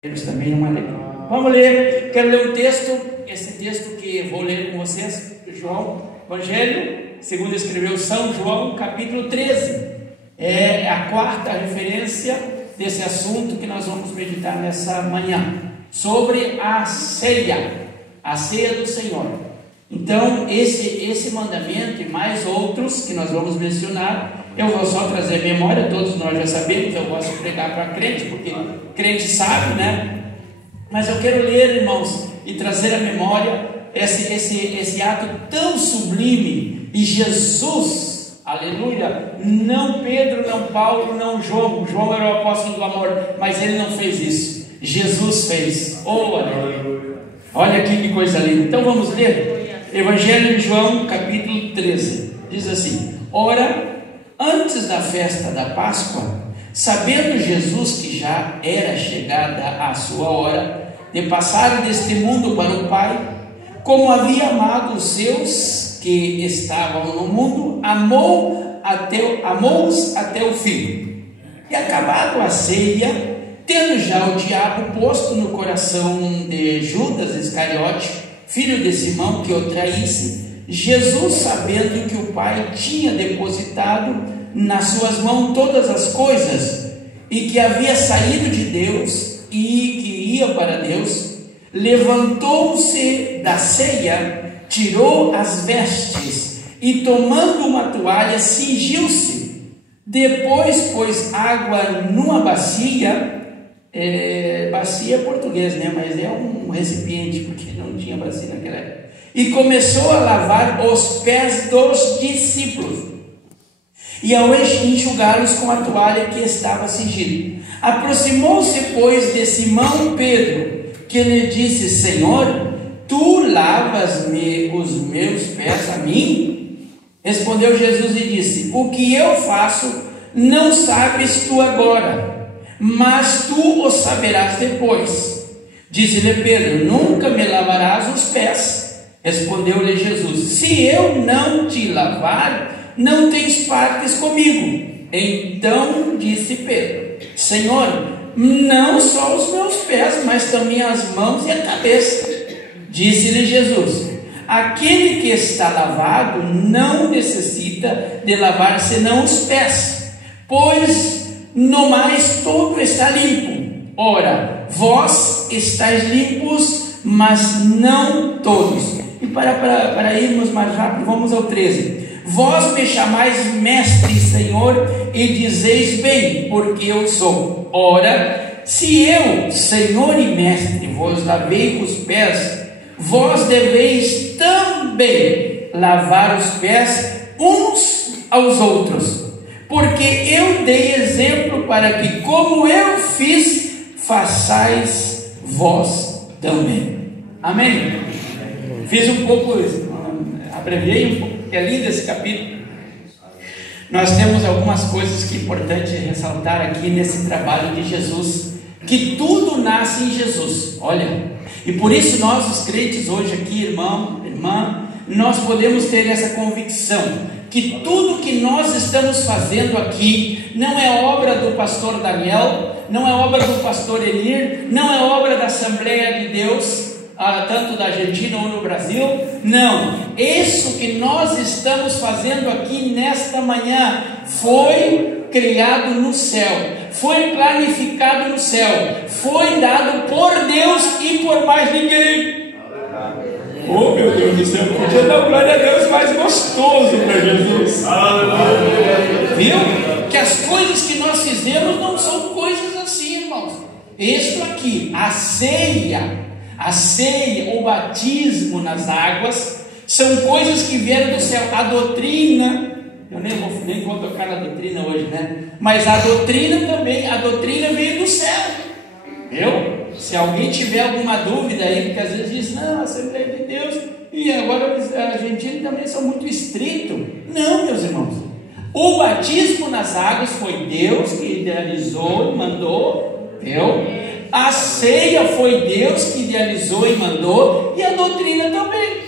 Eles também uma alegria. Vamos ler, quero ler um texto, esse texto que vou ler com vocês, João, Evangelho, segundo escreveu São João, capítulo 13. É a quarta referência desse assunto que nós vamos meditar nessa manhã, sobre a ceia do Senhor. Então, esse mandamento e mais outros que nós vamos mencionar, eu vou só trazer memória, todos nós já sabemos, eu gosto de pregar para crente, porque crente sabe, né? Mas eu quero ler, irmãos, e trazer à memória esse ato tão sublime, e Jesus, aleluia, não Pedro, não Paulo, não João era o apóstolo do amor, mas ele não fez isso, Jesus fez, oh aleluia, olha aqui que coisa linda. Então vamos ler, Evangelho de João, capítulo 13, diz assim: ora, antes da festa da Páscoa, sabendo Jesus que já era chegada a sua hora de passar deste mundo para o Pai, como havia amado os seus que estavam no mundo, amou-os até o fim. E acabado a ceia, tendo já o diabo posto no coração de Judas Iscariote, filho de Simão, que o traísse, Jesus, sabendo que o Pai tinha depositado nas suas mãos todas as coisas, e que havia saído de Deus e que ia para Deus, levantou-se da ceia, tirou as vestes e, tomando uma toalha, cingiu-se. Depois pôs água numa bacia, bacia é português, né? Mas é um recipiente, porque não tinha bacia naquela época, e começou a lavar os pés dos discípulos, e ao enxugá-los com a toalha que estava cingida. Aproximou-se, pois, de Simão Pedro, que lhe disse: Senhor, tu lavas-me os meus pés a mim? Respondeu Jesus e disse: o que eu faço não sabes tu agora, mas tu o saberás depois. Disse-lhe Pedro: nunca me lavarás os pés. Respondeu-lhe Jesus: se eu não te lavar, não tens partes comigo. Então disse Pedro: Senhor, não só os meus pés, mas também as mãos e a cabeça. Disse-lhe Jesus: aquele que está lavado não necessita de lavar senão os pés, pois no mais todo está limpo. Ora, vós estáis limpos, mas não todos. E para irmos mais rápido, vamos ao 13. Vós me chamais mestre e Senhor, e dizeis bem, porque eu sou. Ora, se eu, Senhor e mestre, vos lavei os pés, vós deveis também lavar os pés uns aos outros, porque eu dei exemplo para que, como eu fiz, façais vós também. Amém? Fiz um pouco, abreviei um pouco, é lindo esse capítulo. Nós temos algumas coisas que é importante ressaltar aqui nesse trabalho de Jesus, que tudo nasce em Jesus, olha, e por isso nós os crentes hoje aqui, irmão, irmã, nós podemos ter essa convicção, que tudo que nós estamos fazendo aqui, não é obra do pastor Daniel, não é obra do pastor Elir, não é obra da Assembleia de Deus, tanto da Argentina ou no Brasil, não, isso que nós estamos fazendo aqui nesta manhã, foi criado no céu, foi planificado no céu, foi dado por Deus e por mais ninguém. Oh meu Deus do céu, podia dar glória a Deus mais gostoso para Jesus. Viu? Que as coisas que nós fizemos não são coisas assim, irmãos. Isso aqui, a ceia, o batismo nas águas, são coisas que vieram do céu. A doutrina, eu nem vou tocar na doutrina hoje, né? Mas a doutrina também, a doutrina veio do céu. Viu? Se alguém tiver alguma dúvida aí, porque às vezes diz, não, a Assembleia de Deus, e agora a Argentina também são muito estritos. Não, meus irmãos, o batismo nas águas foi Deus que idealizou e mandou, viu? A ceia foi Deus que idealizou e mandou, e a doutrina também.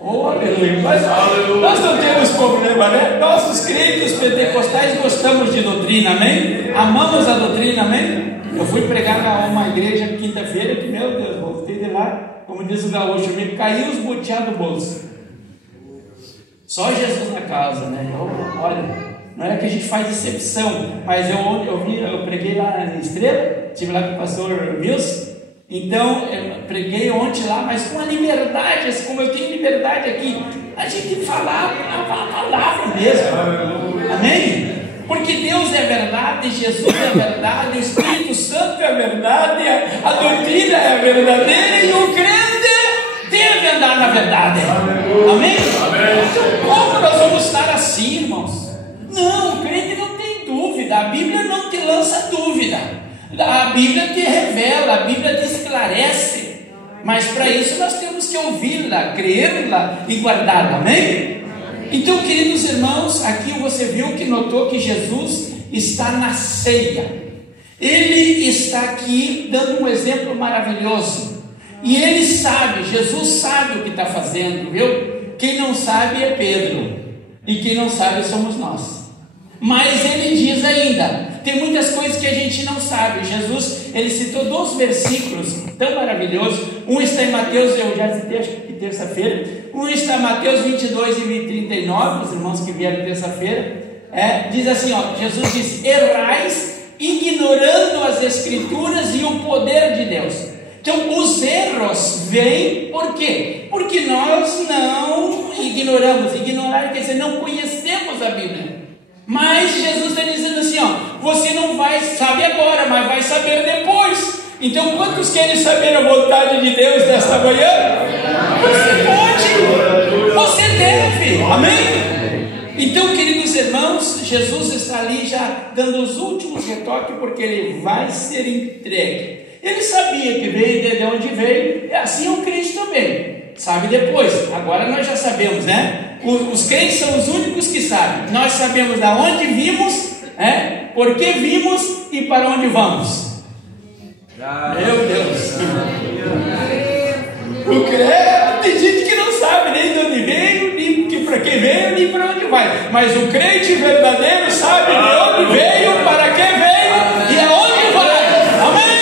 Oh, aleluia. Mas nós não temos problema, né? Nós, os crentes pentecostais, gostamos de doutrina, amém? Amamos a doutrina, amém? Eu fui pregar numa igreja quinta-feira, que, meu Deus, voltei de lá, como diz o gaúcho, me caiu os boteados do bolso. Só Jesus na casa, né? Olha, não é que a gente faz exceção, mas eu preguei lá na Estrela, estive lá com o pastor Wilson, então eu preguei ontem lá, mas com a liberdade, assim como eu tenho liberdade aqui, a gente falar a palavra mesmo, amém? Porque Deus é verdade, Jesus é verdade, o Espírito Santo é verdade, a doutrina é verdadeira e o crente deve andar na verdade, amém? Então como nós vamos estar assim, irmãos? Não, o crente não tem dúvida, a Bíblia não te lança dúvida, a Bíblia te revela, a Bíblia te esclarece, mas para isso nós temos que ouvi-la, crê-la e guardá-la, amém? Então, queridos irmãos, aqui você viu que notou que Jesus está na ceia, ele está aqui dando um exemplo maravilhoso, e ele sabe, Jesus sabe o que está fazendo, viu? Quem não sabe é Pedro, e quem não sabe somos nós. Mas ele diz ainda, tem muitas coisas que a gente não sabe. Jesus, ele citou 2 versículos tão maravilhosos. Um está em Mateus, eu já citei acho que terça-feira. Um está em Mateus 22 e 39, os irmãos que vieram terça-feira. Diz assim, Jesus diz: errais, ignorando as Escrituras e o poder de Deus. Então os erros vêm, por quê? Porque nós não ignoramos. Ignorar quer dizer não conhecemos a Bíblia. Mas Jesus está dizendo assim, você não vai saber agora, mas vai saber depois. Então quantos querem saber a vontade de Deus nesta manhã? Você pode, você deve, amém? Então, queridos irmãos, Jesus está ali já dando os últimos retoques, porque ele vai ser entregue. Ele sabia que veio de onde veio, assim o crente também sabe depois. Agora nós já sabemos, né? Os crentes são os únicos que sabem. Nós sabemos da onde vimos, por que vimos e para onde vamos. Meu Deus! O crente, tem gente que não sabe nem de onde veio, nem para que veio, nem para onde vai. Mas o crente verdadeiro sabe de onde veio, para que veio e aonde vai. Amém?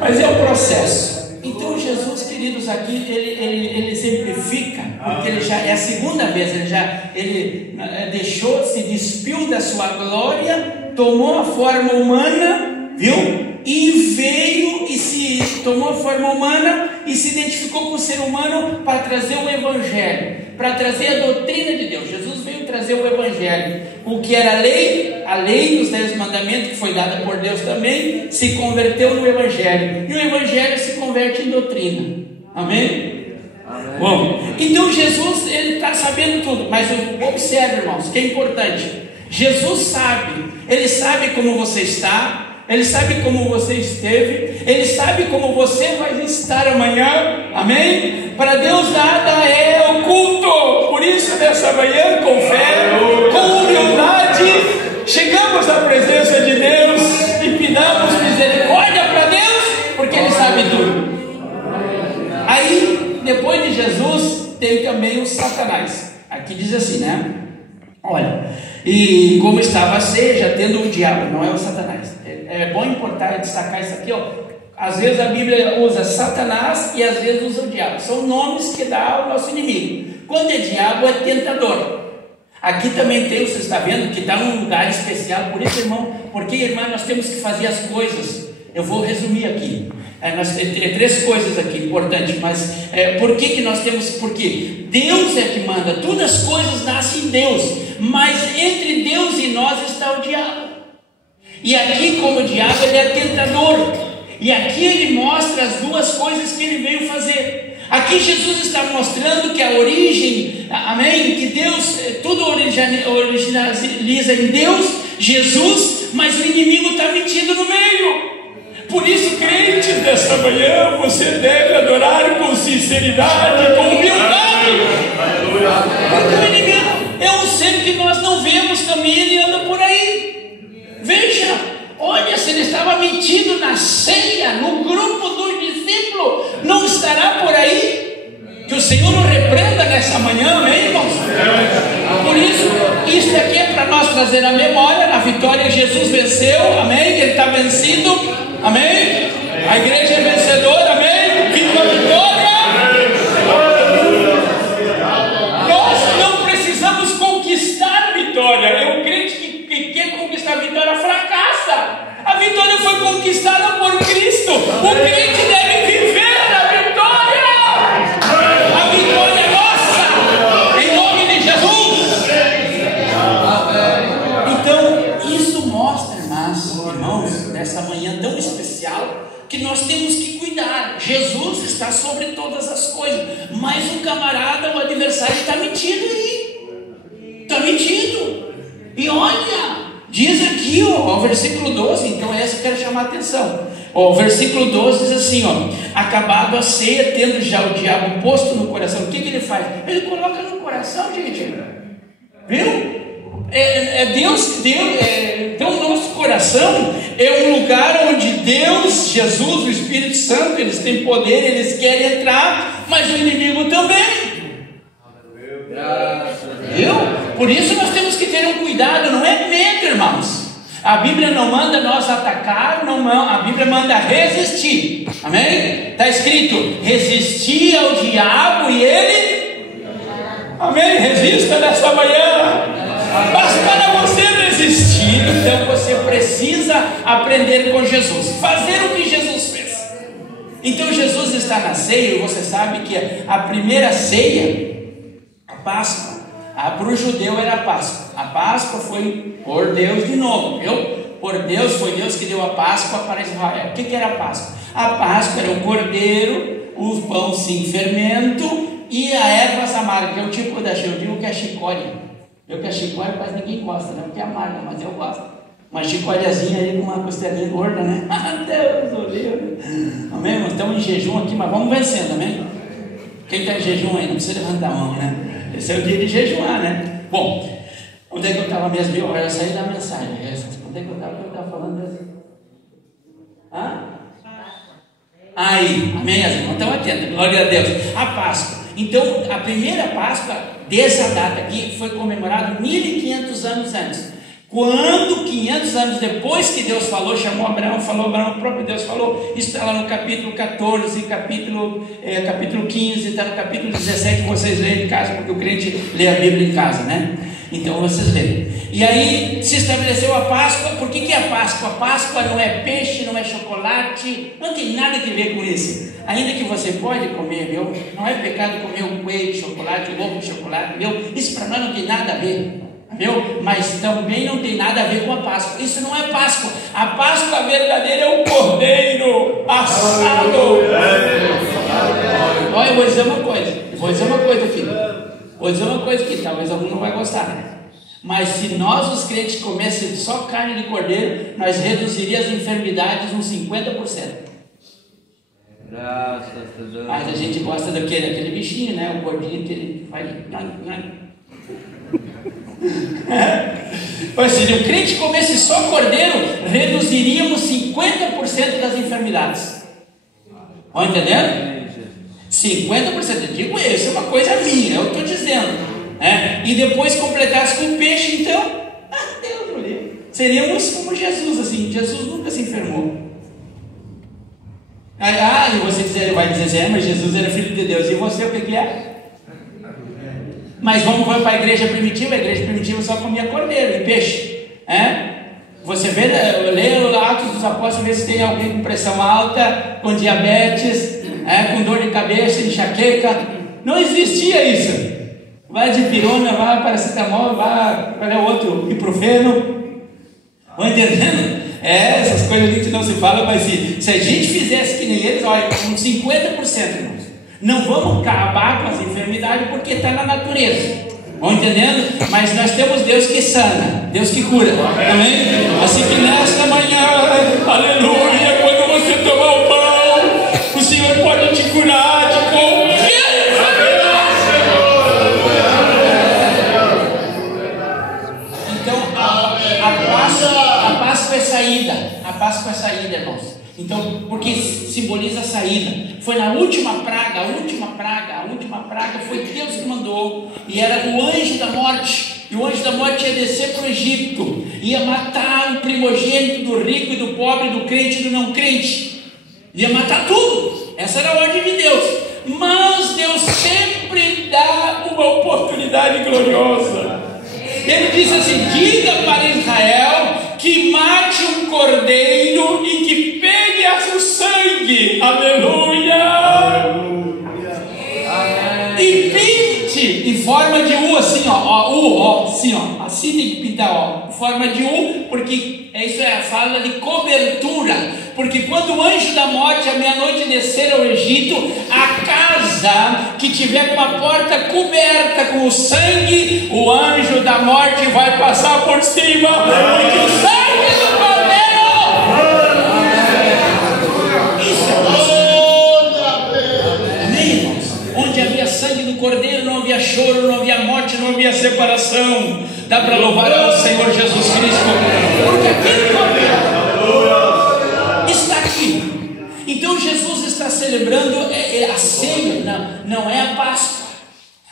Mas é o processo. Então Jesus, queridos, aqui ele exemplifica, porque ele já é a segunda vez, ele deixou, se despiu da sua glória, tomou a forma humana, viu? E veio e se tomou a forma humana e se identificou com o ser humano para trazer o Evangelho, para trazer a doutrina de Deus. Jesus veio trazer o Evangelho. O que era a lei dos 10 mandamentos, que foi dada por Deus também, se converteu no Evangelho. E o Evangelho se converte em doutrina. Amém? Amém. Bom, então Jesus, ele está sabendo tudo. Mas observe, irmãos, que é importante. Jesus sabe, ele sabe como você está, ele sabe como você esteve, ele sabe como você vai estar amanhã, amém? Para Deus nada é oculto. Por isso nessa manhã, com fé, com humildade, chegamos à presença de Deus e pedamos misericórdia para Deus, porque Ele sabe tudo. Aí, depois de Jesus, tem também o Satanás. Aqui diz assim, né? Olha, e como estava a ceia, já tendo o diabo, não é o Satanás. É bom importar, destacar isso aqui, Às vezes a Bíblia usa Satanás e às vezes usa o diabo. São nomes que dá ao nosso inimigo. Quando é diabo, é tentador. Aqui também tem, você está vendo, que está num lugar especial. Por isso, irmão, porque, irmã, nós temos que fazer as coisas. Eu vou resumir aqui. Nós temos 3 coisas aqui importantes, mas por que nós temos? Porque Deus é que manda. Todas as coisas nascem em Deus, mas entre Deus e nós está o diabo. E aqui, como o diabo, ele é tentador. E aqui ele mostra as 2 coisas que ele veio fazer. Aqui Jesus está mostrando que a origem, amém, que Deus, tudo originaliza em Deus, Jesus, mas o inimigo está metido no meio. Por isso, crente, desta manhã, você deve adorar com sinceridade, com humildade. Porque o inimigo é um ser que nós não vemos também, ele anda por aí. Veja, olha, se ele estava metido na ceia, no grupo dos discípulos, não estará por aí? Que o Senhor nos repreenda nessa manhã, amém, irmãos? Por isso, isso aqui é para nós trazer a memória na vitória que Jesus venceu, amém? Ele está vencido, amém? A igreja é vencedora, amém? Viva a vitória! Nós não precisamos conquistar a vitória. É um crente que quer conquistar a vitória fracassa. A vitória foi conquistada por Cristo. O crente deve viver a vitória. A vitória é nossa, em nome de Jesus. Então, isso mostra, irmãos, nessa manhã tão especial, que nós temos que cuidar. Jesus está sobre todas as coisas, mas o camarada, o adversário, está metido aí. Está metido. E olha, diz aqui, ó, o versículo 12, então essa eu quero chamar a atenção. Ó, o versículo 12 diz assim, ó: acabado a ceia, tendo já o diabo posto no coração. O que ele faz? Ele coloca no coração, gente. Viu? Deus, então o nosso coração é um lugar onde Deus, Jesus, o Espírito Santo, eles têm poder, eles querem entrar, mas o inimigo também. Viu? Por isso nós temos que ter um cuidado, não é medo, irmãos. A Bíblia não manda nós atacar, a Bíblia manda resistir, amém? Está escrito: resistir ao diabo e ele, amém? Resista nessa manhã. Mas para você resistir, então você precisa aprender com Jesus, fazer o que Jesus fez. Então Jesus está na ceia, e você sabe que a primeira ceia, a Páscoa, para o judeu era a Páscoa. A Páscoa foi por Deus de novo, viu? Por Deus, foi Deus que deu a Páscoa para Israel. O que era a Páscoa? A Páscoa era o cordeiro, o pão sem fermento e a ervas amargas, que é o tipo da eu digo que é chicória. Eu que a chicória quase ninguém gosta, né? Porque é amarga, mas eu gosto. Uma chicóriazinha ali com uma costelinha gorda, né? Ah, Deus, o livre. Amém, irmãos? Estamos em jejum aqui, mas vamos vencendo, amém? Quem está em jejum aí, não precisa levantar a mão, né? Esse é o dia de jejuar, né? Bom, onde é que eu estava mesmo? Eu saí da mensagem. Onde é que eu estava falando mesmo? Aí, amém, irmãos? Então atenta, glória a Deus. A Páscoa. Então, a primeira Páscoa dessa data aqui foi comemorada 1500 anos antes. Quando 500 anos depois que Deus falou, chamou Abraão, o próprio Deus falou. Isso está lá no capítulo 14, capítulo 15, está no capítulo 17, que vocês leem em casa, porque o crente lê a Bíblia em casa, né? Então vocês leem. E aí se estabeleceu a Páscoa. Por que é a Páscoa? A Páscoa não é peixe, não é chocolate, não tem nada a ver com isso. Ainda que você pode comer, viu? Não é pecado comer um coelho de chocolate, um ovo de chocolate, viu? Isso para nós não tem nada a ver, viu? Mas também não tem nada a ver com a Páscoa. Isso não é Páscoa. A Páscoa verdadeira é o cordeiro assado. Olha, eu vou dizer uma coisa, filho. Vou dizer uma coisa que talvez algum não vai gostar. Mas se nós, os crentes, comêssemos só carne de cordeiro, nós reduziríamos as enfermidades uns 50%. Graças a Deus. Mas a gente gosta daquele bichinho, né? O gordinho que ele faz. Mas se o crente comesse só cordeiro, reduziríamos 50% das enfermidades. Estão entendendo? 50%, eu digo isso, é uma coisa minha, eu estou dizendo, né? E depois completasse com peixe, então, Deus, seríamos como Jesus, assim. Jesus nunca se enfermou. E você vai dizer, mas Jesus era filho de Deus, e você o que é? Mas vamos para a igreja primitiva só comia cordeiro e peixe, Você vê, lê Atos dos Apóstolos, vê se tem alguém com pressão alta, com diabetes, com dor de cabeça, enxaqueca. Não existia isso. Vai de pirona, vai paracetamol, vai para o outro ibuprofeno. Estão entendendo? Essas coisas a gente não se fala, mas se a gente fizesse que nem eles, olha, uns 50%, irmãos, não vamos acabar com as enfermidades porque está na natureza. Estão entendendo? Mas nós temos Deus que sana, Deus que cura. Amém? Assim que nesta manhã, aleluia, quando você tomar o pão, o Senhor pode te curar de qualquer enfermidade. Então a Páscoa é saída. A Páscoa é saída, irmãos. Então, porque simboliza a saída. Foi na última praga, a última praga foi Deus que mandou, e era o anjo da morte. E o anjo da morte ia descer para o Egito, ia matar o primogênito do rico e do pobre, do crente e do não crente, ia matar tudo. Essa era a ordem de Deus. Mas Deus sempre dá uma oportunidade gloriosa. Ele diz assim: diga para Israel que mate um cordeiro e que pegue o sangue, aleluia, e pinte em forma de U, assim, assim tem que pintar, em forma de U, porque isso é a fala de cobertura, porque quando o anjo da morte à meia-noite descer ao Egito, a casa que tiver com a porta coberta com o sangue, o anjo da morte vai passar por cima, porque o sangue do cordeiro, onde havia sangue do cordeiro, não havia choro, não havia morte, não havia separação. Dá para louvar ao Senhor Jesus Cristo, porque aquele cordeiro está aqui. Então Jesus está celebrando a ceia, não é a Páscoa.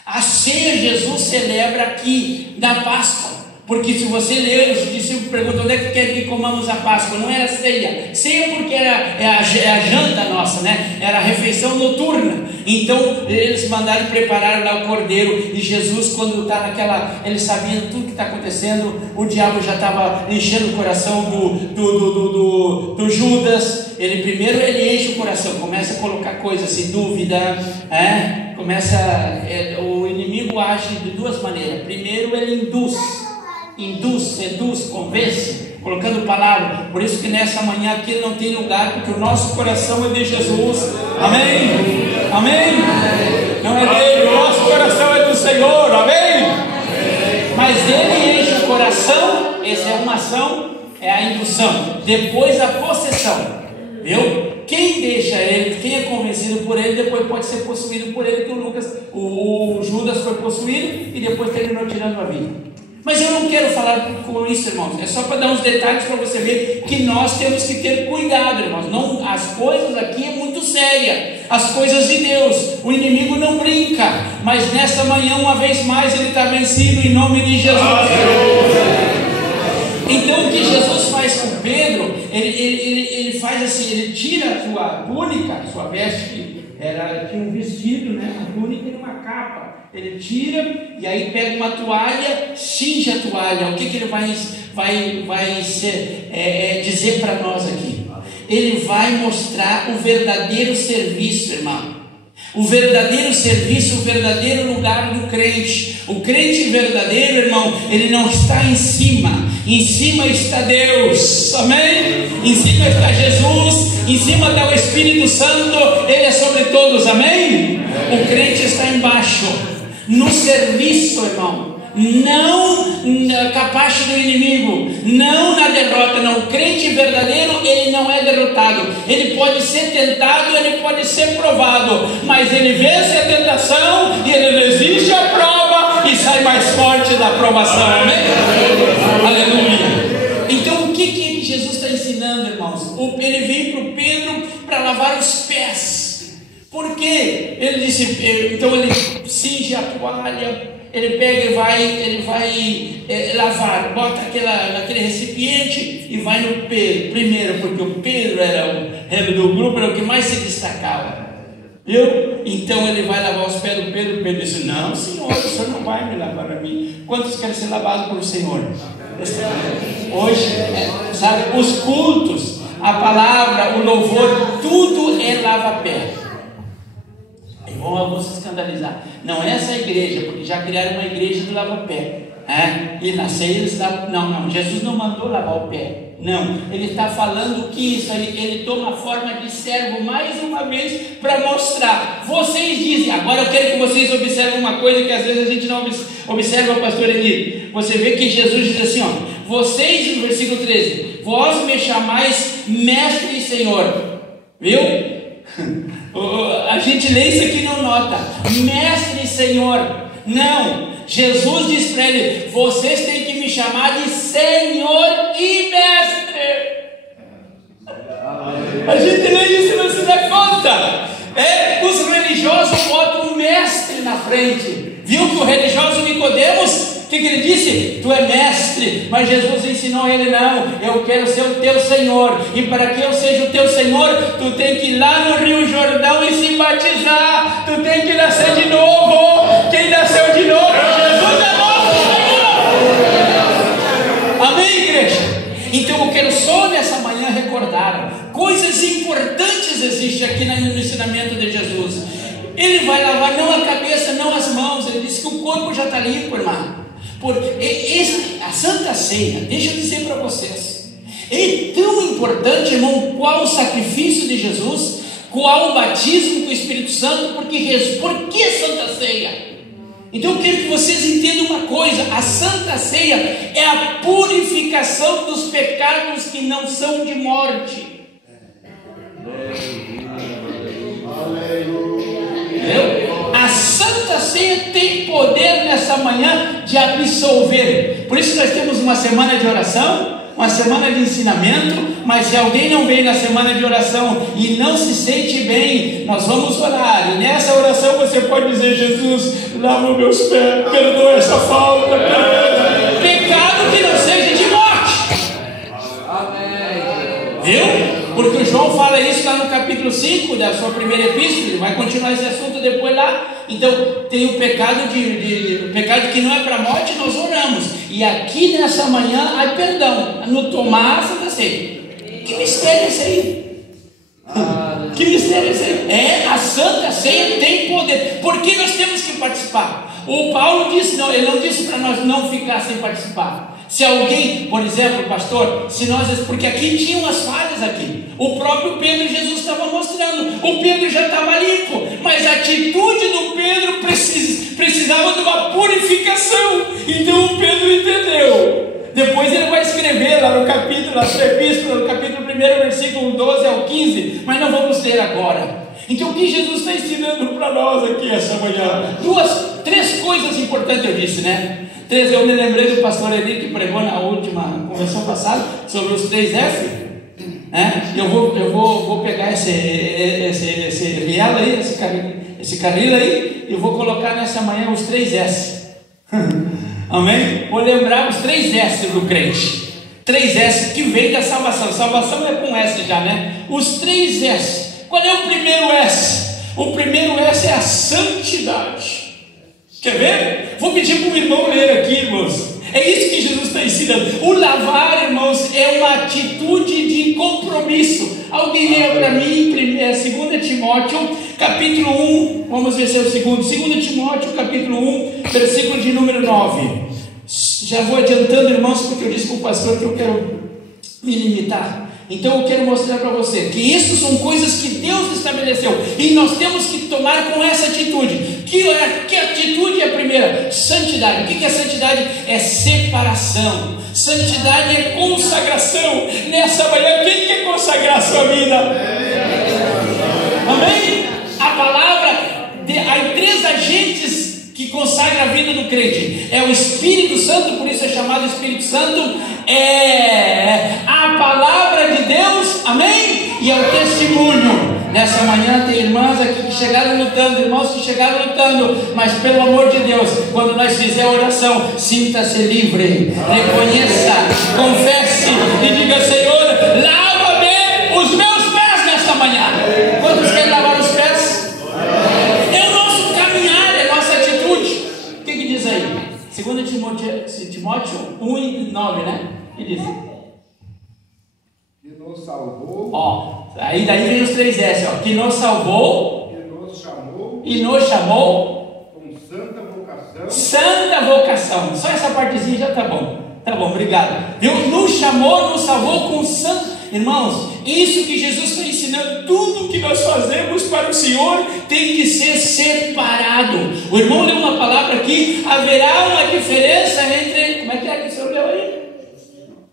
A ceia Jesus celebra aqui na Páscoa. Porque se você ler, os discípulos perguntam: onde é que quer que comamos a Páscoa? Não era ceia. Ceia porque é a janta nossa, né? Era a refeição noturna. Então eles mandaram preparar lá o cordeiro. E Jesus, quando está naquela, ele sabia tudo que está acontecendo. O diabo já estava enchendo o coração do Judas. Primeiro ele enche o coração, começa a colocar coisas assim, dúvida, o inimigo age de duas maneiras. Primeiro ele seduz, convence, colocando palavra. Por isso que nessa manhã aqui não tem lugar, porque o nosso coração é de Jesus. Amém? Amém? Não é dele, o nosso coração é do Senhor. Amém? Mas ele enche o coração. Essa é uma ação, é a indução. Depois a possessão, viu? Quem deixa ele, quem é convencido por ele, depois pode ser possuído por ele, que o Judas foi possuído e depois terminou tirando a vida. Mas eu não quero falar com isso, irmãos. É só para dar uns detalhes para você ver que nós temos que ter cuidado, irmãos. Não, as coisas aqui é muito séria. As coisas de Deus. O inimigo não brinca. Mas nesta manhã, uma vez mais, ele está vencido em nome de Jesus. Então o que Jesus faz com Pedro, ele faz assim, ele tira a sua túnica, a sua veste, tinha um vestido, né? A túnica e uma capa. Ele tira e aí pega uma toalha, cinge a toalha. O que ele vai dizer para nós aqui? Ele vai mostrar o verdadeiro serviço, irmão. O verdadeiro serviço, o verdadeiro lugar do crente. O crente verdadeiro, irmão, ele não está em cima. Em cima está Deus, amém? Em cima está Jesus, em cima está o Espírito Santo, Ele é sobre todos, amém? O crente está embaixo, no serviço, irmão, não na capacho do inimigo, não na derrota, não. O crente verdadeiro, ele não é derrotado, ele pode ser tentado, ele pode ser provado, mas ele vence a tentação e ele resiste à prova e sai mais forte da provação, amém? Aleluia. Então o que Jesus está ensinando, irmãos? Ele veio para o Pedro para lavar os pés. Por quê? Ele disse, então ele cinge a toalha, ele pega e vai lavar, bota naquele recipiente e vai no Pedro. Primeiro, porque o Pedro era do grupo, era o que mais se destacava. Viu? Então ele vai lavar os pés do Pedro. Pedro disse: não, Senhor, o Senhor não vai me lavar a mim. Quantos querem ser lavados por Senhor? Hoje, sabe, os cultos, a palavra, o louvor, tudo é lava-pé. E vão se escandalizar. Não é essa igreja, porque já criaram uma igreja do lava-pé. E na ceia eles lavam. Não, Jesus não mandou lavar o pé. Não, ele está falando que isso, ele toma a forma de servo mais uma vez para mostrar. Vocês dizem, agora eu quero que vocês observem uma coisa que às vezes a gente não observa, pastor Eli. Você vê que Jesus diz assim, vocês, no versículo 13, vós me chamais mestre e senhor, viu? A gente lê isso aqui e não nota, mestre e senhor. Não, Jesus diz para ele, vocês têm que me chamar de Senhor e Mestre. A Os religiosos botam um mestre na frente. Viu que o religioso Nicodemos, o que ele disse? Tu é mestre. Mas Jesus ensinou ele: não, eu quero ser o teu Senhor. E para que eu seja o teu Senhor, tu tem que ir lá no Rio Jordão e se batizar. Tu tem que nascer de novo. Quem nasceu de novo? Jesus é nosso Senhor. Amém, igreja? Então eu quero só nessa manhã recordar coisas importantes existem aqui no ensinamento de Jesus. Ele vai lavar não a cabeça, não as mãos. Ele disse que o corpo já está limpo, irmão. A Santa Ceia, deixa eu dizer para vocês, é tão importante, irmão, qual o sacrifício de Jesus, qual o batismo com o Espírito Santo. Por que Santa Ceia? Então eu quero que vocês entendam uma coisa: a Santa Ceia é a purificação dos pecados que não são de morte. Entendeu? A Santa Ceia tem poder nessa manhã de absolver. Por isso nós temos uma semana de oração, uma semana de ensinamento. Mas se alguém não veio na semana de oração e não se sente bem, nós vamos orar. E nessa oração você pode dizer: Jesus, lava os meus pés, perdoa essa falta, pecado que não seja de morte. Viu? Porque o João fala isso lá no capítulo 5 da sua primeira epístola. Ele vai continuar esse assunto depois lá. Então tem o pecado pecado que não é para a morte, nós oramos. E aqui nessa manhã há perdão no tomar a Santa Ceia. Que mistério é esse aí? Que mistério é esse aí? A Santa Ceia tem poder. Por que nós temos que participar? O Paulo disse, não, ele não disse para nós não ficar sem participar. Se alguém, por exemplo, pastor, porque aqui tinha umas falhas aqui. O próprio Pedro, Jesus estava mostrando. O Pedro já estava limpo, mas a atitude do Pedro precisava de uma purificação. Então o Pedro entendeu. Depois ele vai escrever lá no capítulo, na sua epístola, no capítulo 1, versículo 12 ao 15, mas não vamos ler agora. Então o que Jesus está ensinando para nós aqui essa manhã? Três coisas importantes eu disse, né? Eu me lembrei do pastor Eli, que pregou na última convenção passada sobre os 3F. Eu vou pegar esse riel aí, esse carril aí, e vou colocar nessa manhã os 3S. Amém? Vou lembrar os 3S do crente. 3S que vem da salvação. Salvação é com S já, né? Os 3S. Qual é o primeiro S? O primeiro S é a santidade. Quer ver? Vou pedir para o irmão ler aqui, irmãos. É isso que Jesus está ensinando. O lavar, irmãos, é uma atitude de compromisso. Alguém leia para mim 2 Timóteo, capítulo 1. Vamos ver se é o segundo. 2 Timóteo, capítulo 1, versículo de número 9. Já vou adiantando, irmãos, porque eu disse para o pastor que eu quero me limitar. Então eu quero mostrar para você que isso são coisas que Deus estabeleceu e nós temos que tomar com essa atitude. Que atitude é a primeira? Santidade. O que é santidade? É separação. Santidade é consagração. Nessa manhã, quem quer consagrar a sua vida? Amém? A palavra, há 3 agentes que consagra a vida do crente. É o Espírito Santo, por isso é chamado Espírito Santo. É a palavra de Deus, amém? E é o testemunho. Nessa manhã tem irmãs aqui que chegaram lutando, irmãos que chegaram lutando, mas pelo amor de Deus, quando nós fizermos oração, sinta-se livre, reconheça, confesse e diga: Senhor, lava-me os meus pés nesta manhã. Quantos querem lavar os pés? É o nosso caminhar, é a nossa atitude. O que diz aí? 2 Timóteo 1:9, né? Que diz? Que nos salvou. Daí vem os 3S, que nos salvou, que nos chamou com santa vocação. Santa vocação. Só essa partezinha já tá bom. Tá bom, obrigado. Deus nos chamou, nos salvou com santo. Irmãos, isso que Jesus está ensinando, tudo que nós fazemos para o Senhor tem que ser separado. O irmão leu uma palavra aqui: haverá uma diferença entre, como é que o senhor leu aí?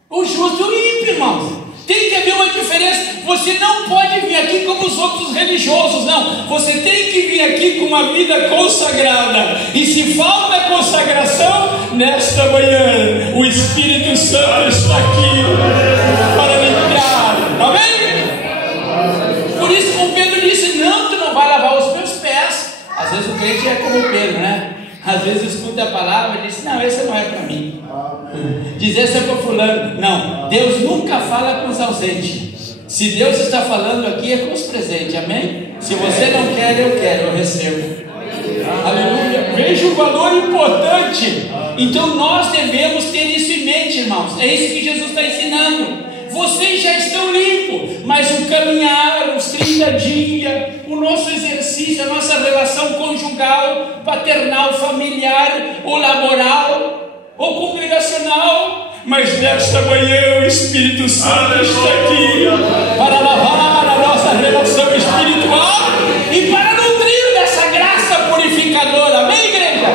O justo e o ímpio, irmãos. Tem que haver uma diferença. Você não pode vir aqui como os outros religiosos, não. Você tem que vir aqui com uma vida consagrada. E se falta consagração, nesta manhã o Espírito Santo está aqui para limpar. Amém? Por isso, como Pedro disse: não, tu não vai lavar Às vezes escuta a palavra e diz: não, essa não é para mim. Diz: essa é para fulano. Não, Deus nunca fala com os ausentes. Se Deus está falando aqui, é com os presentes, amém? Se você não quer, eu quero, eu recebo. Aleluia. Veja o valor importante. Então nós devemos ter isso em mente, irmãos. É isso que Jesus está ensinando. Vocês já estão limpos, mas o caminhar, os 30 dias, o nosso exercício, a nossa relação conjugal, paternal, familiar, ou laboral, ou congregacional. Mas nesta manhã o Espírito Santo está aqui para lavar a nossa relação espiritual e para nutrir dessa graça purificadora. Amém, igreja?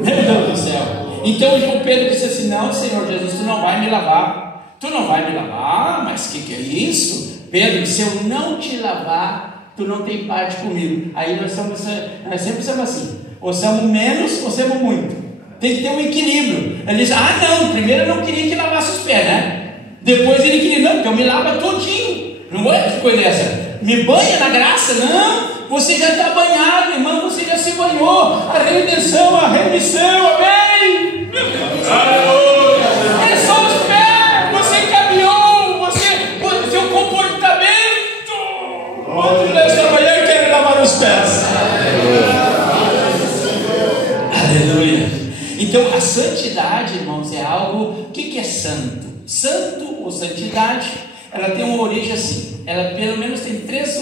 Meu Deus do céu. Então o Pedro disse assim: não, Senhor Jesus, tu não vai me lavar. Tu não vai me lavar? Mas que é isso? Pedro, se eu não te lavar, tu não tem parte comigo. Aí nós sempre somos assim: ou somos menos ou somos muito. Tem que ter um equilíbrio. Ele diz: ah não, primeiro eu não queria que lavasse os pés, né? Depois ele queria: não, então me lava todinho. Não vou que coisa é essa? Me banha na graça? Não, você já está banhado, irmão, você já se banhou. A redenção, a remissão, amém? É só os pés, você caminhou, seu comportamento. Quantos nesta manhã querem lavar os pés? Aleluia. Então a santidade, irmãos, é algo. O que é santo? Santo ou santidade, ela tem uma origem assim. Ela pelo menos tem três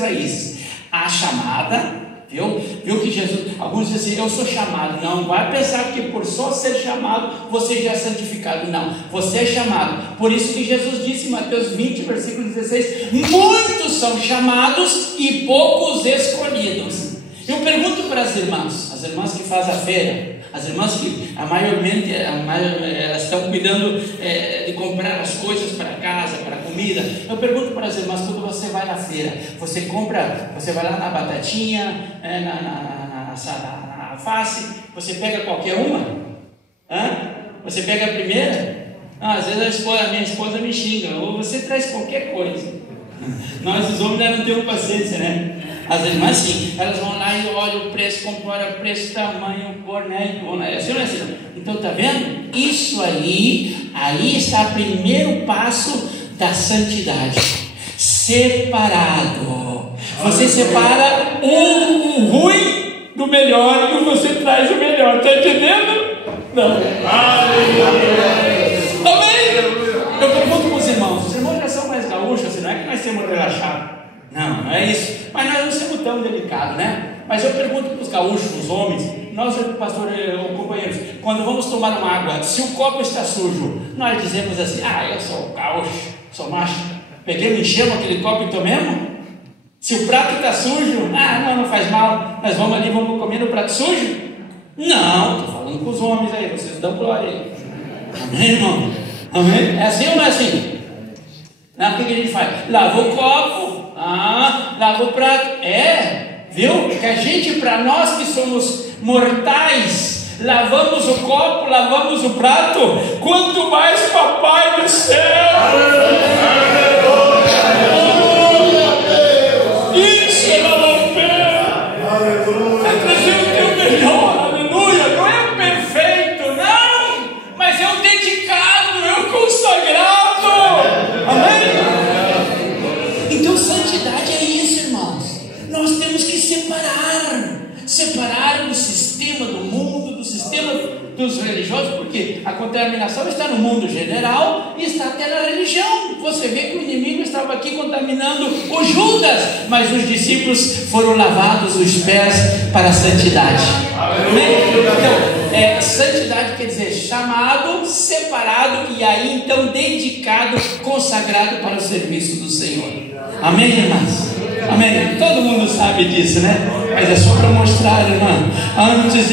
raízes. A chamada, viu que Jesus, alguns dizem assim: eu sou chamado. Não vai pensar que por só ser chamado você já é santificado. Não, você é chamado. Por isso que Jesus disse em Mateus 20, versículo 16: muitos são chamados e poucos escolhidos. Eu pergunto para as irmãs que fazem a feira, as irmãs que a maior elas estão cuidando de comprar as coisas para casa, para comida. Eu pergunto para as irmãs: quando você vai na feira, você vai lá na batatinha, na alface, você pega qualquer uma? Você pega a primeira? Às vezes a minha esposa me xinga: ou você traz qualquer coisa. Nós os homens não temos paciência, né? As irmãs sim, elas vão lá e olham o preço, comparam o preço, tamanho, cor, né? Assim não é assim. Então tá vendo? Isso aí está o primeiro passo da santidade. Separado. Você separa o ruim do melhor e você traz o melhor. Tá entendendo? Não. Amém? Eu pergunto para os irmãos já são mais gaúchos, não é que nós temos relaxado. Não é isso. Mas nós não somos tão delicados, né? Mas eu pergunto para os gaúchos, os homens, nós, pastor, companheiros, quando vamos tomar uma água, se o copo está sujo, nós dizemos assim: eu sou gaúcho, sou macho, peguei, enchemos aquele copo e tomemos? Se o prato está sujo, não faz mal, nós vamos ali, vamos comer no prato sujo? Não, estou falando com os homens aí, vocês dão glória aí. Amém, irmão? Amém? É assim ou não é assim? Não, o que a gente faz? Lava o copo, lava o prato. Viu? Que a gente, para nós que somos mortais, lavamos o copo, lavamos o prato, quanto mais Papai do céu. Isso é lavar o pé. É trazer o teu melhor, aleluia. Não é o perfeito, não, mas é o dedicado, é o consagrado. Amém? Então santidade é isso, irmãos. Nós temos que separar o sistema do mundo, do sistema dos religiosos, porque a contaminação está no mundo general e está até na religião. Você vê que o inimigo estava aqui contaminando os Judas, mas os discípulos foram lavados os pés para a santidade. Amém? Então, santidade quer dizer chamado, separado e aí então dedicado, consagrado para o serviço do Senhor. Amém, irmãs? Amém? Todo mundo sabe disso, né? Mas é só para mostrar, irmã. Antes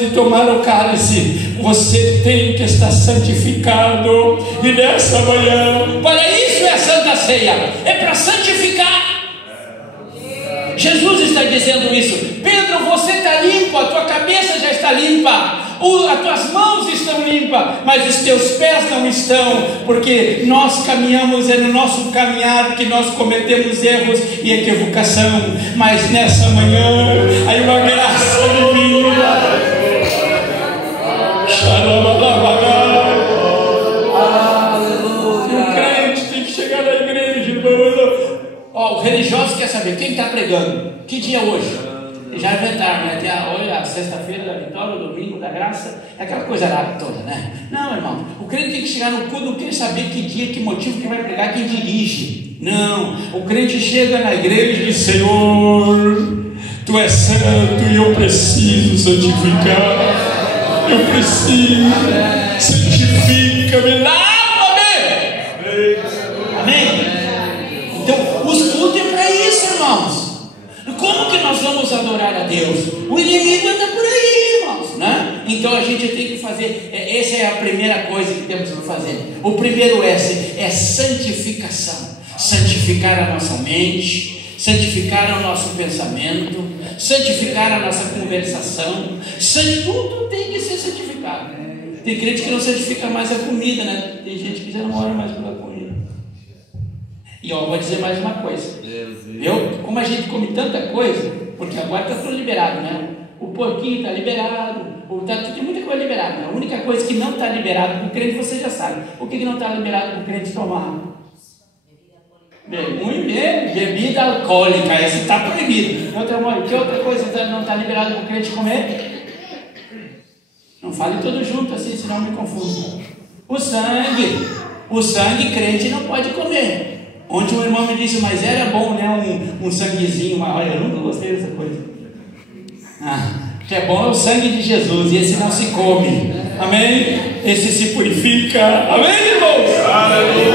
de tomar o cálice, você tem que estar santificado. E nessa manhã, para isso é a Santa Ceia, é para santificar. Jesus está dizendo isso: Pedro, você está limpo, a tua cabeça já está limpa, as tuas mãos estão limpas, mas os teus pés não estão, porque nós caminhamos, é no nosso caminhar que nós cometemos erros e equivocação, mas nessa manhã, aí uma graça divina, o crente tem que chegar na igreja, irmão. O religioso quer saber quem está pregando, que dia é hoje? Já inventaram, né? Olha, a sexta-feira da vitória, o domingo da graça, é aquela coisa arada toda, né? Não, irmão, o crente tem que chegar no culto, não quer saber que dia, que motivo que vai pregar, quem dirige. Não, o crente chega na igreja e diz: Senhor, Tu és santo e eu preciso santificar. Eu preciso, santifica-me, lava-me. Amém? Então, os cultos é para isso, irmãos. Como que nós vamos adorar a Deus? O inimigo anda por aí, irmãos, né? Então a gente tem que fazer, essa é a primeira coisa que temos que fazer. O primeiro S é santificação. Santificar a nossa mente, santificar o nosso pensamento, santificar a nossa conversação. Tudo tem que ser santificado. Tem crente que não santifica mais a comida, né? Tem gente que já não ora mais pela comida. E ó, vou dizer mais uma coisa. Como a gente come tanta coisa, porque agora está tudo liberado, né? O porquinho está liberado, tem muita coisa liberada, né? A única coisa que não está liberada para o crente, você já sabe. O que não está liberado para o crente tomar? Bebida alcoólica, essa está proibido. Que outra coisa não está liberada para o crente comer? Não fale tudo junto assim, senão me confundo. O sangue crente não pode comer. Ontem um irmão me disse: mas era bom, né? Um sanguezinho, mas olha, eu nunca gostei dessa coisa. O que é bom é o sangue de Jesus, e esse não se come. Amém? Esse se purifica. Amém, irmãos? Aleluia.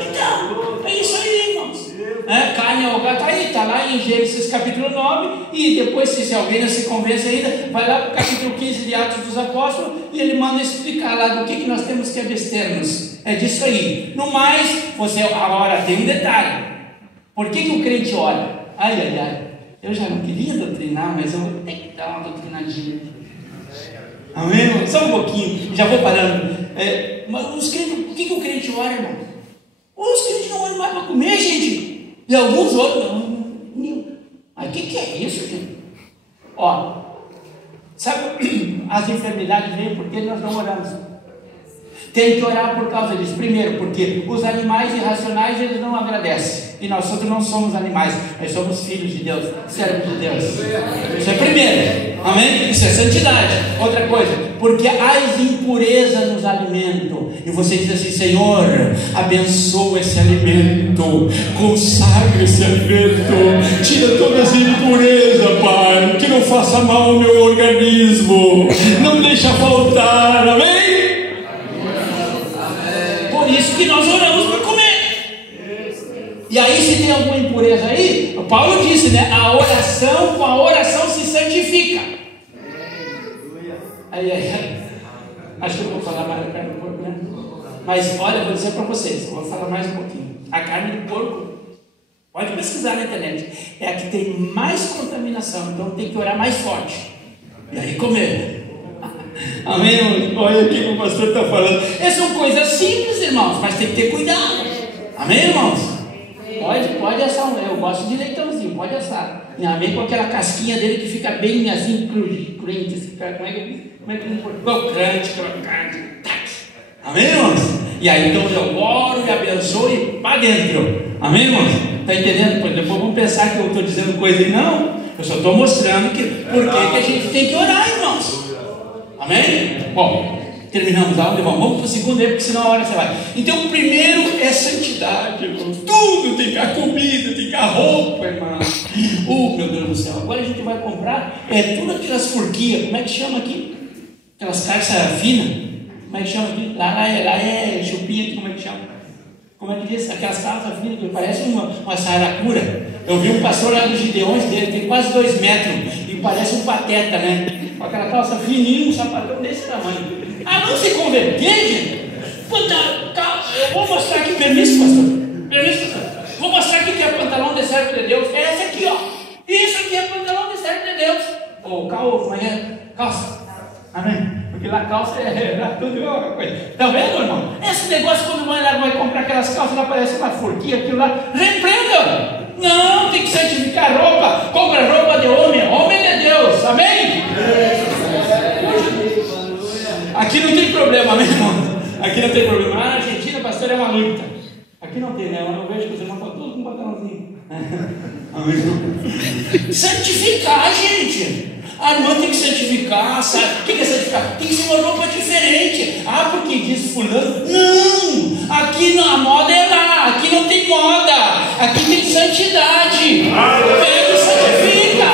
Então, é isso aí, irmãos. Carne ao gato, aí está lá em Gênesis capítulo 9. E depois, se alguém não se convence ainda, vai lá para o capítulo 15 de Atos dos Apóstolos, e ele manda explicar lá do que nós temos que abster-nos. É disso aí. No mais, agora tem um detalhe. Por que o crente ora? Ai, eu já não queria doutrinar, mas eu vou ter que dar uma doutrinadinha. Amém? Só um pouquinho, já vou parando. Mas os crentes, por que o crente ora, irmão? Os crentes não oram mais para comer, gente. E alguns outros não. Mas o que é isso, gente? Sabe, as enfermidades vêm porque nós não oramos. Tem que orar por causa disso. Primeiro, porque os animais irracionais, eles não agradecem. E nós outros não somos animais, nós somos filhos de Deus, servos de Deus. Isso é primeiro. Amém? Isso é santidade. Outra coisa, porque as impurezas nos alimentam. E você diz assim: Senhor, abençoa esse alimento, consagra esse alimento, tira todas as impurezas, Pai, que não faça mal ao meu organismo, não deixa faltar. Amém? Por isso que nós oramos para comer. E aí, se tem alguma impureza aí, o Paulo disse, né? Com a oração se santifica. Aí, acho que eu vou falar mais da carne do porco, né? Mas olha, vou dizer para vocês, eu vou falar mais um pouquinho. A carne do porco, pode pesquisar na internet, é a que tem mais contaminação, então tem que orar mais forte. E aí comer. Amém? Olha o que o pastor está falando. Essas são coisas simples, irmãos, mas tem que ter cuidado. Amém, irmãos? Pode assar, eu gosto de leitãozinho, pode assar. Amém, com aquela casquinha dele que fica bem assim, crente, como é que não crocante. Amém, irmãos? E aí então eu oro e abençoo e para dentro. Amém, irmãos? Está entendendo? Depois vão pensar que eu estou dizendo coisa aí. Não, eu só estou mostrando por que a gente tem que orar, irmãos. Amém? Bom, terminamos aonde vamos? Vamos para o segundo aí, porque senão a hora você vai. Então o primeiro é santidade, irmão. Tudo tem que, a comida, tem que a roupa, irmão. Meu Deus do céu. Agora a gente vai comprar tudo aquelas forquinhas. Como é que chama aqui? Aquelas calças finas. Como é que chama aqui? Lá é chupinha aqui, como é que chama? Como é que diz? Aquelas calças finas que parece uma saracura. Eu vi um pastor lá dos Gideões dele, tem quase 2 metros e parece um pateta, né? Com aquela calça fininha, um sapatão desse tamanho. Não se converter, gente? Eu vou mostrar aqui, permisso, pastor. Vou mostrar aqui que é pantalão de servo de Deus. É essa aqui, ó. Isso aqui é pantalão de servo de Deus. Como é que é? Calça. Amém? Porque lá calça é tudo uma coisa. Está vendo, irmão? Esse negócio, quando vai comprar aquelas calças, lá parece uma forquinha, aquilo lá. Repreenda! Não, tem que santificar roupa. Compra roupa de homem. Homem de Deus. Amém? Aqui não tem problema, amém, irmão? Aqui não tem problema. Na Argentina, pastor, é uma luta. Aqui não tem, né? Eu vejo que os irmãos estão todos com um pantalãozinho. Amém? Santificar, gente. A irmã tem que santificar, sabe? O que é santificar? Tem que ser uma roupa diferente. Ah, porque diz fulano. Não! Aqui a moda é lá. Aqui não tem moda. Aqui tem santidade. Pega e santifica.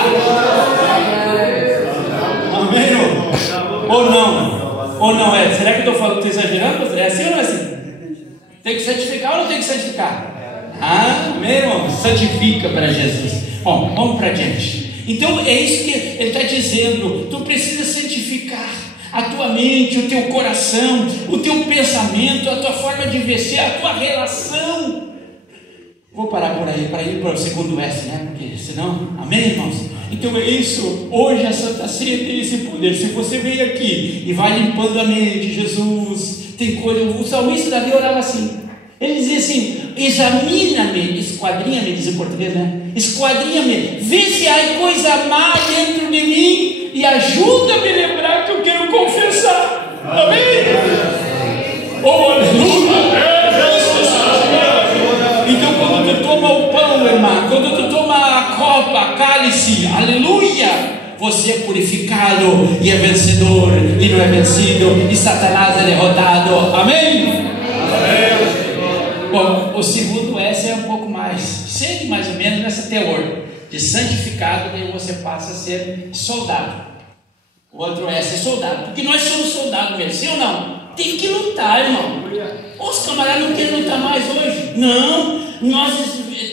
Amém? Ou não? Ou não é? Será que eu estou exagerando? É assim ou não é assim? Tem que santificar ou não tem que santificar? Amém, irmão? Santifica para Jesus. Bom, vamos para diante. Então é isso que ele está dizendo. Tu precisa santificar a tua mente, o teu coração, o teu pensamento, a tua forma de vencer, a tua relação. Vou parar por aí para ir para o segundo S, né? Porque senão, amém, irmãos? Então é isso. Hoje a Santa Ceia tem esse poder. Se você vem aqui e vai limpando a mente, Jesus, tem coisa. O salmista Davi orava assim. Ele dizia assim: examina-me, esquadrinha-me, diz em português, né? Esquadrinha-me, vê se há coisa má dentro de mim e ajuda-me a lembrar que eu quero confessar. Amém? Oh, aleluia! Então, quando tu toma o pão, irmão, quando tu toma a copa, a cálice, aleluia! Você é purificado e é vencedor e não é vencido, e Satanás é derrotado. Amém? Bom, o segundo S é um pouco mais, segue mais ou menos nessa teor de santificado, e você passa a ser soldado. O outro S é soldado, porque nós somos soldados mesmo, sim ou não? Tem que lutar, irmão. Os camaradas não querem lutar mais hoje. Não, nós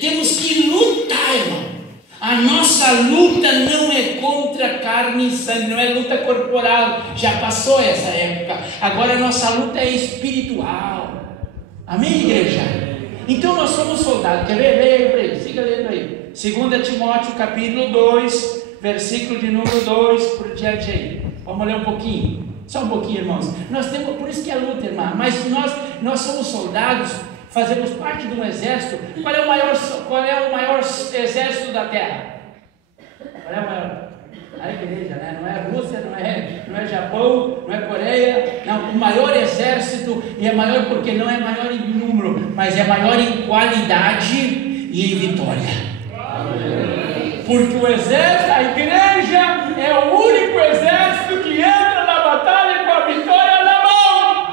temos que lutar, irmão. A nossa luta não é contra carne e sangue, não é luta corporal, já passou essa época. Agora a nossa luta é espiritual. Amém, igreja? Então nós somos soldados. Quer ver? Leia aí para ele, siga lendo aí. 2 Timóteo capítulo 2, versículo de número 2 por diante aí. Vamos ler um pouquinho, só um pouquinho, irmãos. Nós temos, por isso que é luta, irmã. Mas nós somos soldados, fazemos parte de um exército. Qual é o maior exército da terra? Qual é o maior? A igreja, né? Não é Rússia, não é Japão, não é Coreia. Não, o maior exército, e é maior porque não é maior em número, mas é maior em qualidade e em vitória. Porque o exército, a igreja é o único exército que entra na batalha com a vitória na mão.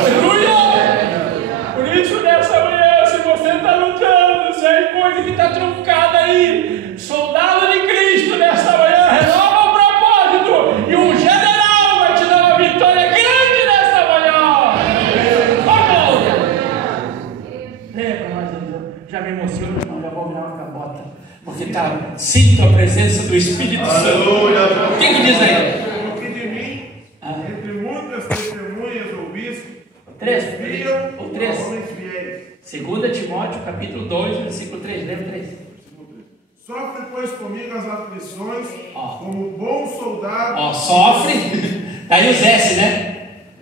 Aleluia! Por isso nessa manhã, se você está lutando, se é coisa que está truncada aí, soldado de Cristo, nessa manhã, renova o propósito, e um general vai te dar uma vitória grande nessa manhã. Leia para nós, já me emociono, irmão, já vou virar uma cabota. Porque sinto a presença do Espírito Santo. O que diz aí? Porque de mim, entre muitas testemunhas ouvis, 3 ou 3. Homens fiéis. 2 Timóteo, capítulo 2, versículo 3. Lembra 3? Sofre, pois, comigo as aflições, como bom soldado. Sofre. Daí os S, né?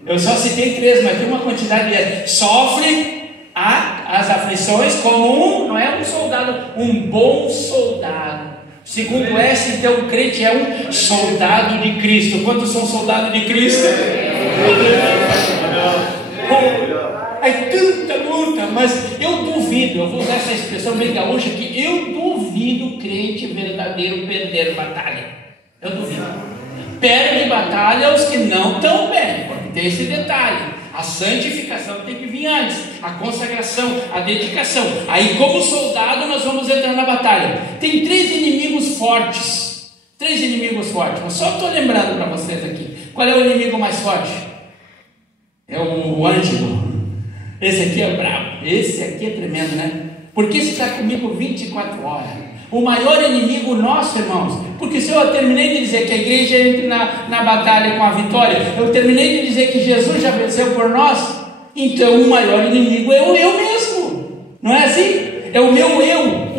Eu só citei 3, mas tem uma quantidade de S. Sofre as aflições como não é um soldado, um bom soldado. Segundo S, então o crente é um soldado de Cristo. Quantos são soldados de Cristo? É tanta luta, mas eu duvido, eu vou usar essa expressão bem gaúcha aqui, eu duvido o crente verdadeiro perder batalha. Eu duvido. Perde batalha os que não estão bem, porque tem esse detalhe. A santificação tem que vir antes, a consagração, a dedicação. Aí, como soldado, nós vamos entrar na batalha. Tem 3 inimigos fortes. 3 inimigos fortes. Mas só estou lembrando para vocês aqui. Qual é o inimigo mais forte? É o Ângelo. Esse aqui é bravo. Esse aqui é tremendo, né? Porque esse está comigo 24 horas. O maior inimigo nosso, irmãos, porque se eu terminei de dizer que a igreja entra na batalha com a vitória, eu terminei de dizer que Jesus já venceu por nós, então o maior inimigo é o eu mesmo, não é assim? É o meu eu,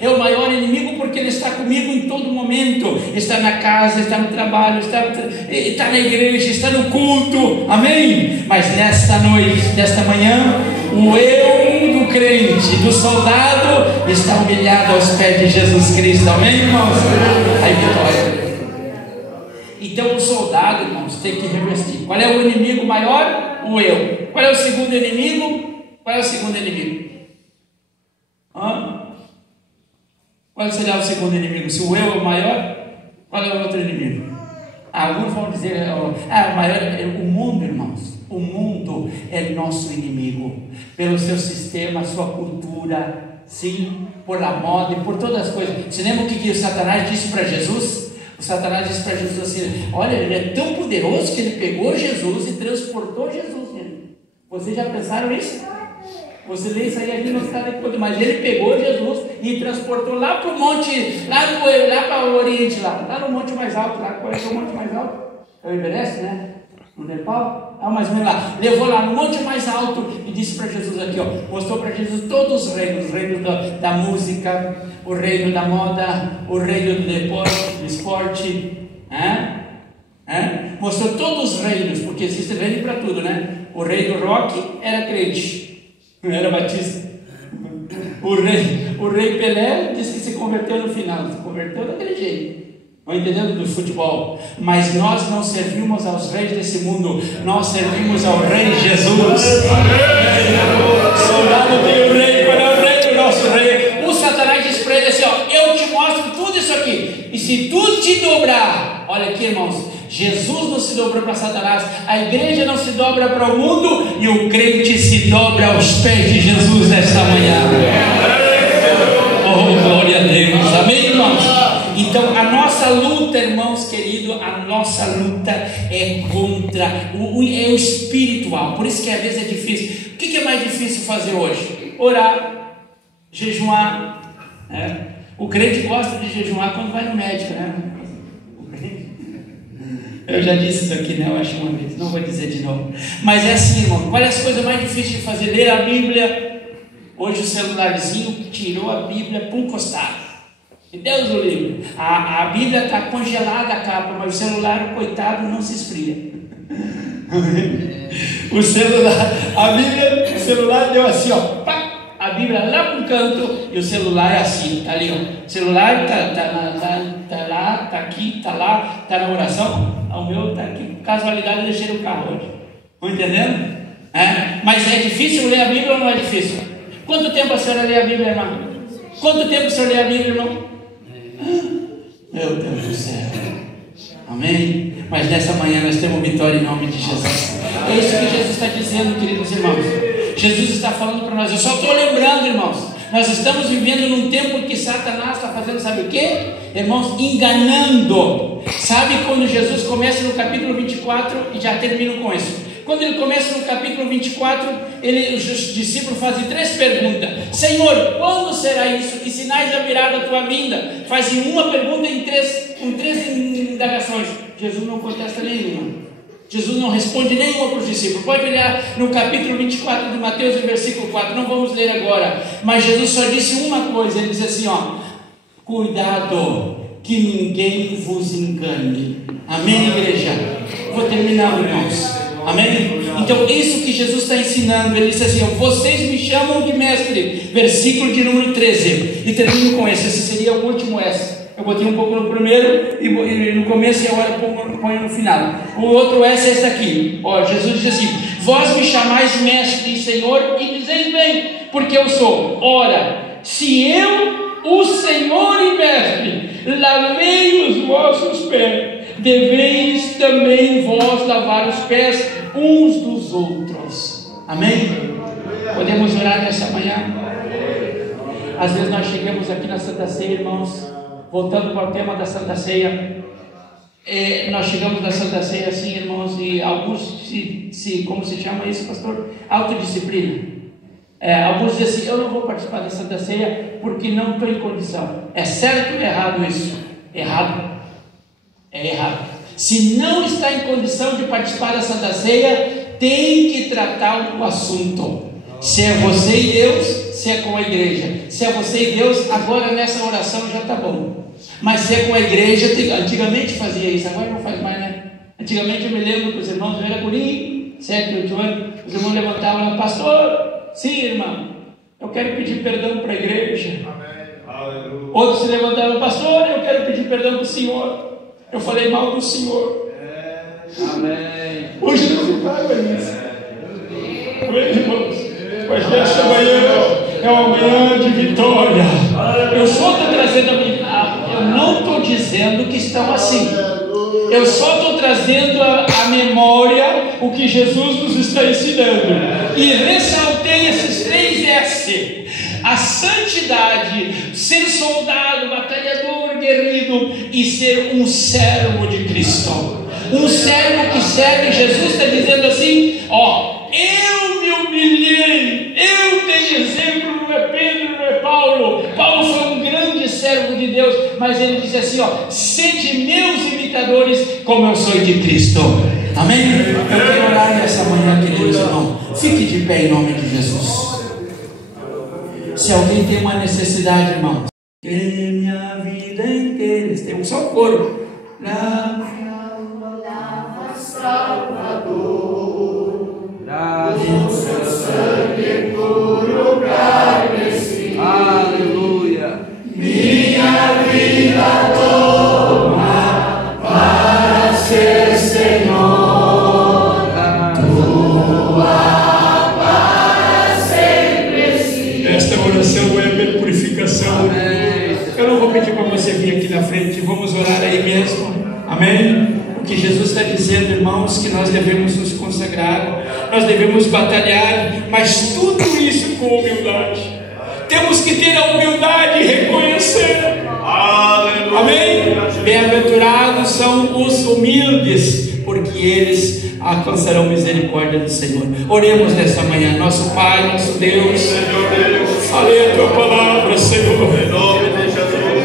é o maior inimigo, porque Ele está comigo em todo momento. Está na casa, está no trabalho, está na igreja, está no culto, amém? Mas nesta noite, nesta manhã, o eu do crente, do soldado, está humilhado aos pés de Jesus Cristo, amém, irmãos? Aí, vitória. Então o soldado, irmãos, tem que revestir. Qual é o inimigo maior? O eu. Qual é o segundo inimigo? Qual é o segundo inimigo? Qual será o segundo inimigo? Se o eu é o maior, qual é o outro inimigo? Alguns vão dizer, o maior é o mundo, irmãos. O mundo é nosso inimigo, pelo seu sistema, sua cultura, sim, por a moda e por todas as coisas. Você lembra o que o Satanás disse para Jesus? O Satanás disse para Jesus assim: olha, ele é tão poderoso que ele pegou Jesus e transportou Jesus nele. Vocês já pensaram isso? Você lê isso aí, a gente não está depois, mas ele pegou Jesus e transportou lá para o monte, lá para o Oriente, lá no monte mais alto, qual é o monte mais alto? É o Everest, né? No Nepal? Mais ou menos lá. Levou lá no monte mais alto e disse para Jesus aqui, mostrou para Jesus todos os reinos: o reino da música, o reino da moda, o reino do esporte, mostrou todos os reinos, porque existe reino para tudo, né? O rei do rock era crente, não era batista. O rei Pelé disse que se converteu no final, se converteu daquele jeito. Estão entendendo? Do futebol. Mas nós não servimos aos reis desse mundo, nós servimos ao Rei Jesus. Soldado tem o rei. Qual é o rei? O nosso rei. O Satanás diz para ele assim: eu te mostro tudo isso aqui, e se tu te dobrar, olha aqui, irmãos, Jesus não se dobrou para Satanás, a igreja não se dobra para o mundo, e o crente se dobra aos pés de Jesus nesta manhã. Oh, glória a Deus, amém, irmãos? Então a nossa luta, irmãos queridos, a nossa luta é contra o espiritual. Por isso que às vezes é difícil. O que é mais difícil fazer hoje? Orar, jejuar, né? O crente gosta de jejuar quando vai no médico, né? Eu já disse isso aqui, né? Eu acho uma vez, não vou dizer de novo. Mas é assim, irmão, qual é as coisas mais difíceis de fazer? Ler a Bíblia. Hoje o celularzinho tirou a Bíblia para um costado. E Deus o livre. A Bíblia está congelada a capa, mas o celular, coitado, não se esfria. O celular deu assim, pá, a Bíblia lá para um canto e o celular é assim, está ali, O celular está lá, está aqui, está lá, está na oração. O meu está aqui, por casualidade eu deixei no carro hoje. Estão entendendo? Mas é difícil ler a Bíblia ou não é difícil? Quanto tempo a senhora lê a Bíblia, irmão? Quanto tempo a senhora lê a Bíblia, irmão? Meu Deus do céu. Amém? Mas nessa manhã nós temos vitória em nome de Jesus. É isso que Jesus está dizendo, queridos irmãos. Jesus está falando para nós. Eu só estou lembrando, irmãos, nós estamos vivendo num tempo que Satanás está fazendo, sabe o quê? Irmãos, enganando. Sabe quando Jesus começa no capítulo 24 e já termina com isso? Quando ele começa no capítulo 24, os discípulos fazem 3 perguntas. Senhor, quando será isso? Que sinais haverá da tua vinda? Fazem uma pergunta com 3 indagações. Jesus não contesta nenhuma. Jesus não responde nenhuma para os discípulos. Pode olhar no capítulo 24 de Mateus, no versículo 4. Não vamos ler agora. Mas Jesus só disse uma coisa. Ele diz assim, cuidado que ninguém vos engane. Amém, igreja? Vou terminar, irmãos. Amém? Então isso que Jesus está ensinando. Ele disse assim, vocês me chamam de mestre. Versículo de número 13. E termino com esse seria o último S. Eu botei um pouco no primeiro e no começo e agora ponho no final. O outro S é esse aqui. Jesus diz assim: vós me chamais mestre e Senhor, e dizeis bem, porque eu sou. Ora, se eu, o Senhor e mestre, lavei os vossos pés, deveis também vós lavar os pés uns dos outros. Amém? Podemos orar nessa manhã? Às vezes nós chegamos aqui na Santa Ceia, irmãos, voltando para o tema da Santa Ceia, nós chegamos na Santa Ceia assim, irmãos, e alguns como se chama isso, pastor? Autodisciplina. Alguns dizem assim, eu não vou participar da Santa Ceia porque não estou em condição. É certo ou errado isso? Errado. É errado. Se não está em condição de participar da Santa Ceia, tem que tratar o assunto. Se é você e Deus, se é com a igreja. Se é você e Deus, agora nessa oração já está bom. Mas se é com a igreja, antigamente fazia isso, agora não faz mais, né? Antigamente eu me lembro que os irmãos, eu era gurinho, 7, 8 anos, os irmãos levantavam lá, pastor, sim, irmão, eu quero pedir perdão para a igreja. Amém. Outros se levantavam, pastor, eu quero pedir perdão para o senhor, eu falei mal do senhor. Amém. Hoje não se paga isso. Amém, irmãos? Mas nesta manhã é uma manhã de vitória. Eu só estou trazendo eu não estou dizendo que estão assim. Eu só estou trazendo a memória o que Jesus nos está ensinando. E ressaltei esses 3 S: a santidade, ser soldado, batalhador, guerreiro e ser um servo de Cristo. Um servo que serve. Jesus está dizendo assim: ó, eu me humilhei, eu tenho exemplo, não é Pedro, não é Paulo. Paulo foi um grande servo de Deus, mas ele disse assim, ó, sede meus imitadores, como eu sou de Cristo. Amém? Eu quero orar nessa manhã, queridos irmãos. Fique de pé em nome de Jesus. Se alguém tem uma necessidade, irmão, que minha vida inteira, tem um só coro. Salvador, o seu sangue puro carmesí, aleluia, minha vida toma para ser Senhor, tua para sempre sim. Esta oração é minha purificação. Amém. Eu não vou pedir para você vir aqui na frente, vamos orar aí mesmo. Amém? O que Jesus está dizendo, irmãos, que nós devemos nos consagrar, nós devemos batalhar, mas tudo isso com humildade. Temos que ter a humildade e reconhecer. Aleluia. Amém? Bem-aventurados são os humildes, porque eles alcançarão misericórdia do Senhor. Oremos nessa manhã. Nosso Pai, nosso Deus, falei a tua palavra, Senhor.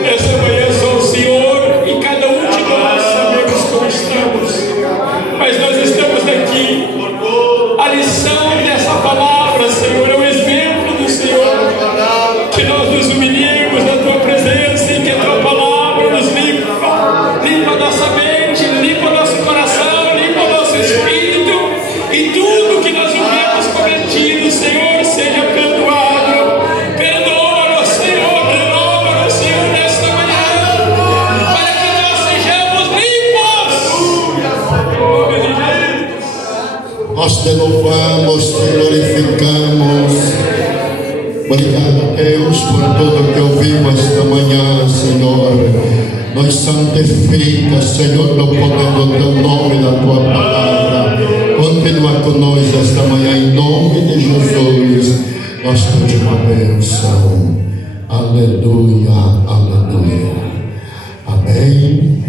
Essa manhã só o Senhor e cada um de nós sabemos como estamos, mas nós estamos aqui. A lição dessa palavra, Senhor, é o exemplo do Senhor, que nós nos humilhemos na tua presença e que a tua palavra nos limpa, limpa nossa mente, limpa nosso coração, limpa nosso espírito, e tudo que nós houvermos cometido, Senhor, seja perdoado. Perdoa-nos, Senhor, renova-nos, Senhor, nesta manhã, para que nós sejamos limpos. Nós te louvamos, te glorificamos. Obrigado, Deus, por tudo que ouvimos esta manhã, Senhor. Nos santifica, Senhor, no poder do teu nome, da tua palavra. Continua conosco esta manhã, em nome de Jesus. Nós pedimos uma bênção. Aleluia, aleluia. Amém.